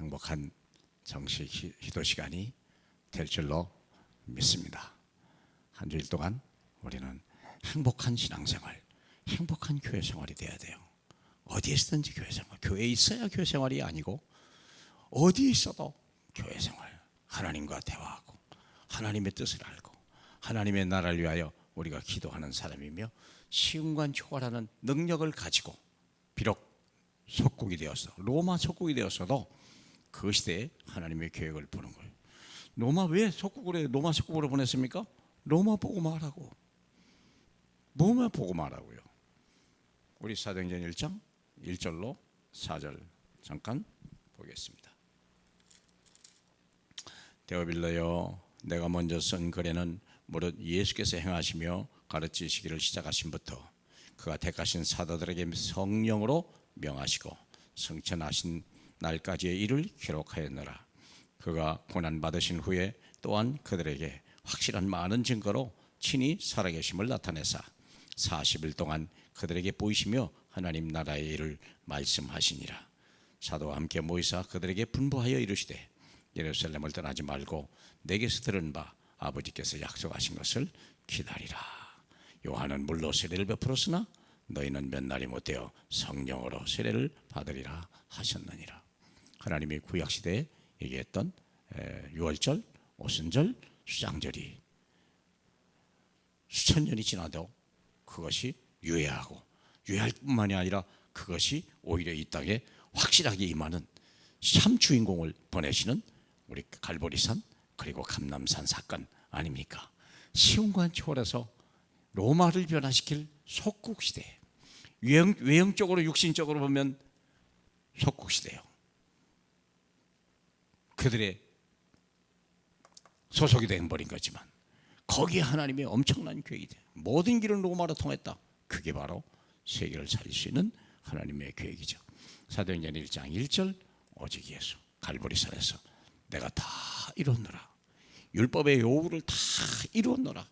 행복한 정식 기도 시간이 될 줄로 믿습니다. 한 주일 동안 우리는 행복한 신앙생활, 행복한 교회 생활이 돼야 돼요. 어디에 있든지 교회 생활, 교회에 있어야 교회 생활이 아니고 어디에 있어도 교회 생활, 하나님과 대화하고 하나님의 뜻을 알고 하나님의 나라를 위하여 우리가 기도하는 사람이며 시험관 초월하는 능력을 가지고 비록 속국이 되었어, 로마 속국이 되었어도 그 시대에 하나님의 계획을 보는 거예요. 왜 속국으로 로마 속국으로 보냈습니까? 로마 보고 말하고, 뭐만 보고 말하고요. 우리 사도행전 1장 1절로 4절 잠깐 보겠습니다. 데오빌라여, 내가 먼저 쓴 글에는 무릇 예수께서 행하시며 가르치시기를 시작하신부터 그가 택하신 사도들에게 성령으로 명하시고 성천하신 날까지의 일을 기록하였노라. 그가 고난받으신 후에 또한 그들에게 확실한 많은 증거로 친히 살아계심을 나타내사 40일 동안 그들에게 보이시며 하나님 나라의 일을 말씀하시니라. 사도와 함께 모이사 그들에게 분부하여 이르시되 예루살렘을 떠나지 말고 내게서 들은 바 아버지께서 약속하신 것을 기다리라. 요한은 물로 세례를 베풀었으나 너희는 몇 날이 못되어 성령으로 세례를 받으리라 하셨느니라. 하나님이 구약시대에 얘기했던 유월절, 오순절, 수장절이 수천 년이 지나도 그것이 유예하고 유예할 뿐만이 아니라 그것이 오히려 이 땅에 확실하게 임하는 참 주인공을 보내시는 우리 갈보리산 그리고 감람산 사건 아닙니까? 시온관 초월해서 로마를 변화시킬 속국시대, 외형적으로 육신적으로 보면 속국시대요. 그들의 소속이 되어버린 거지만 거기에 하나님의 엄청난 계획이 돼요. 모든 길은 로마로 통했다. 그게 바로 세계를 살릴 수 있는 하나님의 계획이죠. 사도행전 1장 1절 오직 예수 갈보리산에서 내가 다 이뤘노라. 율법의 요구를 다 이루었노라.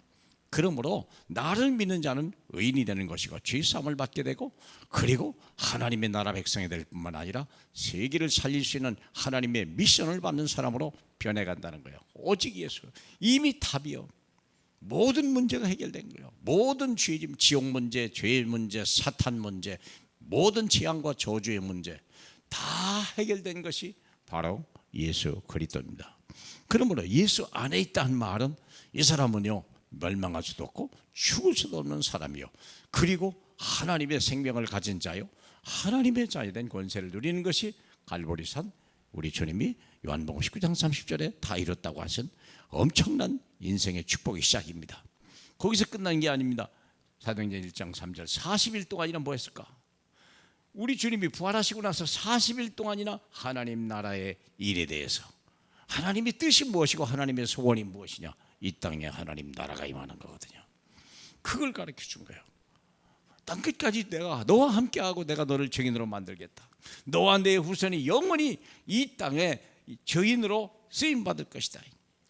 그러므로 나를 믿는 자는 의인이 되는 것이고 죄사함을 받게 되고 그리고 하나님의 나라 백성이 될 뿐만 아니라 세계를 살릴 수 있는 하나님의 미션을 받는 사람으로 변해간다는 거예요. 오직 예수. 이미 답이요. 모든 문제가 해결된 거예요. 모든 죄짐, 지옥 문제, 죄의 문제, 사탄 문제, 모든 재앙과 저주의 문제 다 해결된 것이 바로 예수 그리스도입니다. 그러므로 예수 안에 있다는 말은 이 사람은요 멸망할 수도 없고 죽을 수도 없는 사람이요, 그리고 하나님의 생명을 가진 자요, 하나님의 자에 대한 권세를 누리는 것이 갈보리산 우리 주님이 요한복음 19장 30절에 다 이뤘다고 하신 엄청난 인생의 축복의 시작입니다. 거기서 끝난 게 아닙니다. 사도행전 1장 3절 40일 동안이나 뭐 했을까? 우리 주님이 부활하시고 나서 40일 동안이나 하나님 나라의 일에 대해서 하나님의 뜻이 무엇이고 하나님의 소원이 무엇이냐, 이 땅에 하나님 나라가 임하는 거거든요. 그걸 가르쳐 준 거예요. 땅끝까지 내가 너와 함께하고 내가 너를 증인으로 만들겠다. 너와 내 후손이 영원히 이 땅에 증인으로 쓰임받을 것이다.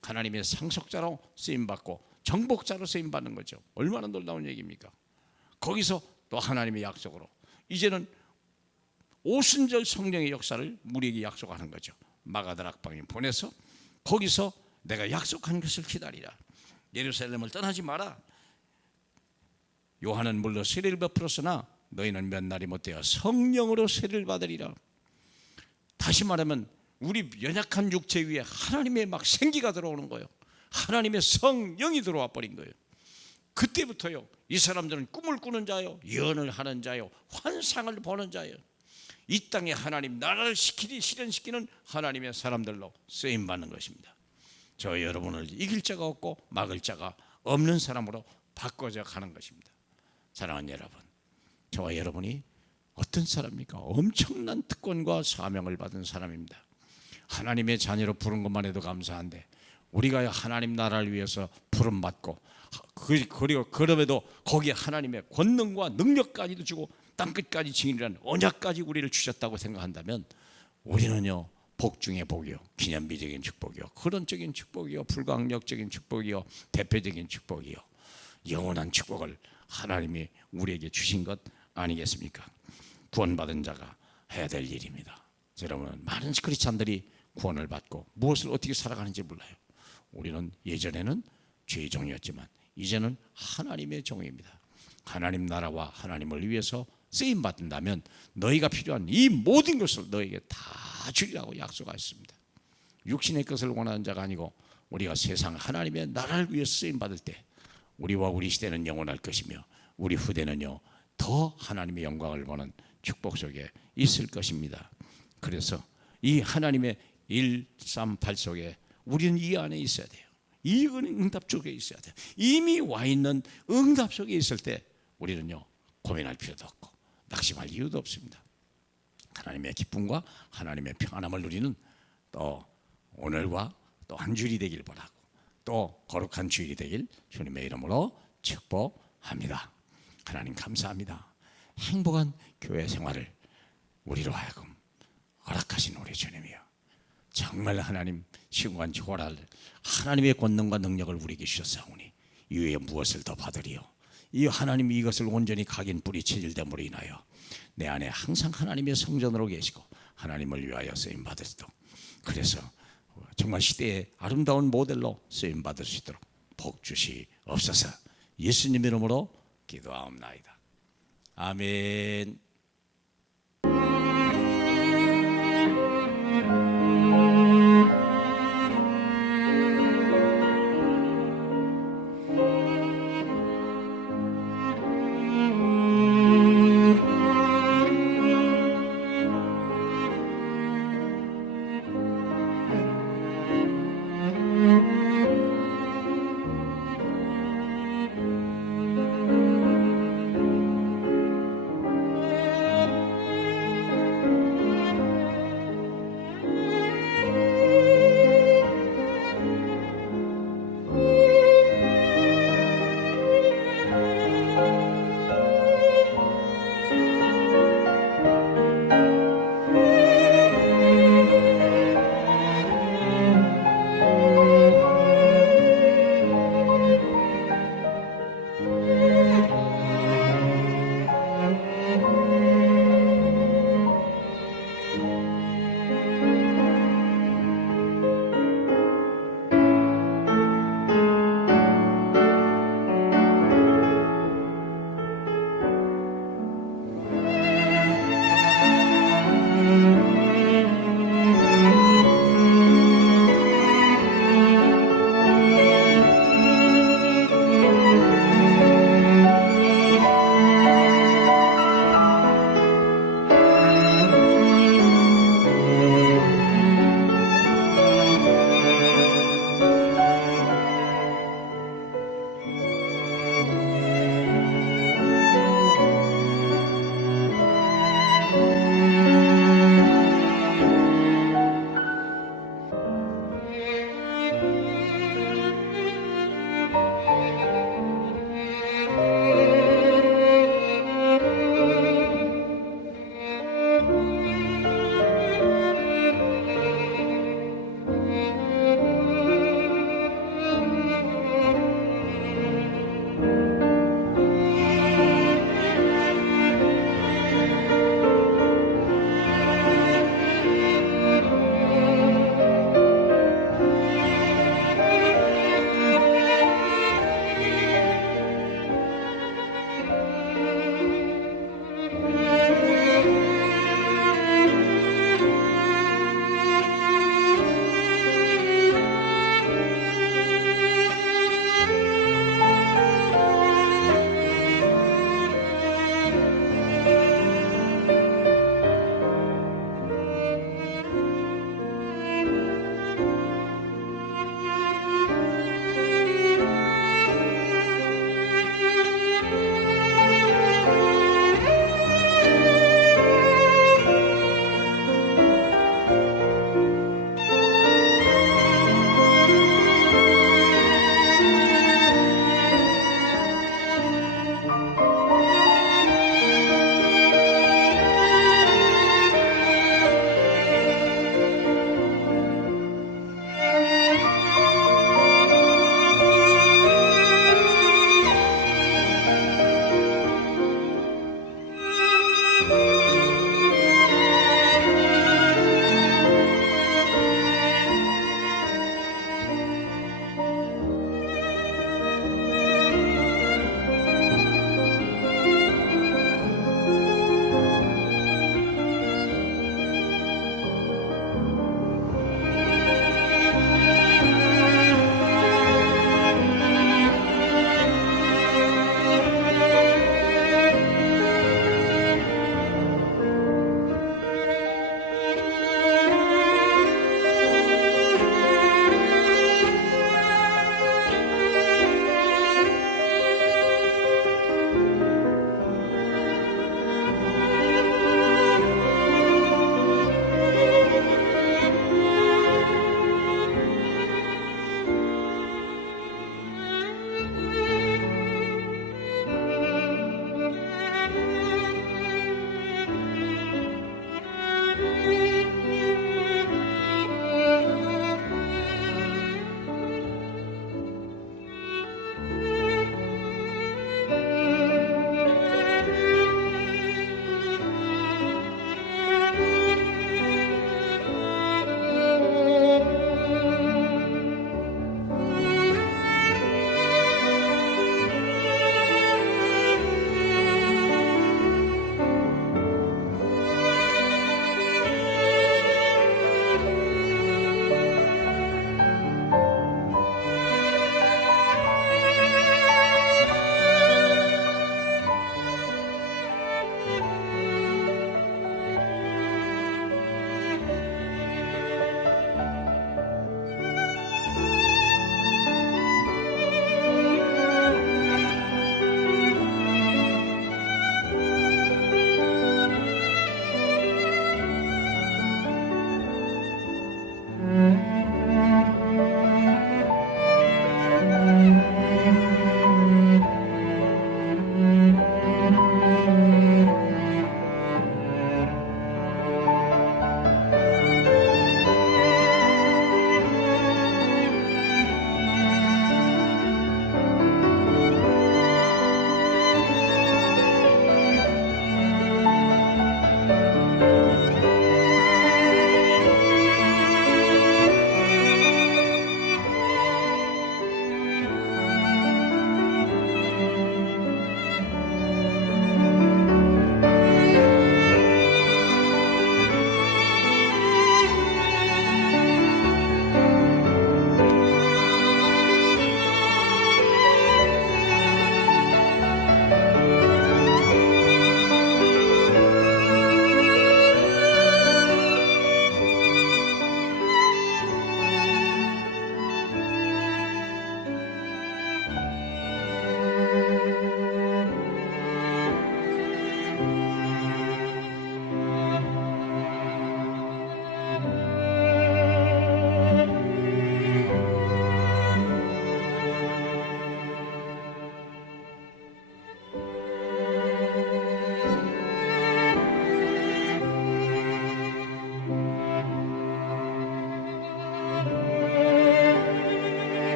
하나님의 상속자로 쓰임받고 정복자로 쓰임받는 거죠. 얼마나 놀라운 얘기입니까? 거기서 또 하나님의 약속으로 이제는 오순절 성령의 역사를 우리에게 약속하는 거죠. 마가다락방에 보내서 거기서 내가 약속한 것을 기다리라. 예루살렘을 떠나지 마라. 요한은 물로 세례를 베풀었으나 너희는 몇 날이 못되어 성령으로 세례를 받으리라. 다시 말하면 우리 연약한 육체 위에 하나님의 막 생기가 들어오는 거예요. 하나님의 성령이 들어와 버린 거예요. 그때부터요 이 사람들은 꿈을 꾸는 자요, 예언을 하는 자요, 환상을 보는 자요, 이 땅에 하나님 나라를 실현시키는 하나님의 사람들로 쓰임받는 것입니다. 저 여러분을 이길 자가 없고 막을 자가 없는 사람으로 바꿔져 가는 것입니다. 사랑하는 여러분, 저와 여러분이 어떤 사람입니까? 엄청난 특권과 사명을 받은 사람입니다. 하나님의 자녀로 부른 것만 해도 감사한데 우리가 하나님 나라를 위해서 부름받고 그리고 그럼에도 거기에 하나님의 권능과 능력까지도 주고 땅끝까지 증인이라는 언약까지 우리를 주셨다고 생각한다면 우리는요 복 중에 복이요, 기념비적인 축복이요, 거론적인 축복이요, 불가항력적인 축복이요, 대표적인 축복이요, 영원한 축복을 하나님이 우리에게 주신 것 아니겠습니까? 구원받은 자가 해야 될 일입니다. 여러분은 많은 크리스찬들이 구원을 받고 무엇을 어떻게 살아가는지 몰라요. 우리는 예전에는 죄의 종이었지만 이제는 하나님의 종입니다. 하나님 나라와 하나님을 위해서 쓰임 받는다면 너희가 필요한 이 모든 것을 너에게 다 주리라고 약속하였습니다. 육신의 것을 원하는 자가 아니고 우리가 세상 하나님의 나라를 위해 쓰임 받을 때 우리와 우리 시대는 영원할 것이며 우리 후대는요 더 하나님의 영광을 보는 축복 속에 있을 것입니다. 그래서 이 하나님의 138 속에 우리는 이 안에 있어야 돼요. 이 응답 속에 있어야 돼요. 이미 와 있는 응답 속에 있을 때 우리는요 고민할 필요도 없고 낙심할 이유도 없습니다. 하나님의 기쁨과 하나님의 평안함을 누리는 또 오늘과 또 한 주일이 되길 바라고 또 거룩한 주일이 되길 주님의 이름으로 축복합니다. 하나님 감사합니다. 행복한 교회 생활을 우리로 하여금 허락하신 우리 주님이요 정말 하나님 시공간 초월할 하나님의 권능과 능력을 우리에게 주셨사오니 이후에 무엇을 더 받으리요. 이 하나님이 이것을 온전히 각인 뿌리 체질됨으로 인하여 내 안에 항상 하나님의 성전으로 계시고 하나님을 위하여 쓰임받을 수 있도록 그래서 정말 시대의 아름다운 모델로 쓰임받을 수 있도록 복 주시옵소서. 예수님 이름으로 기도하옵나이다. 아멘.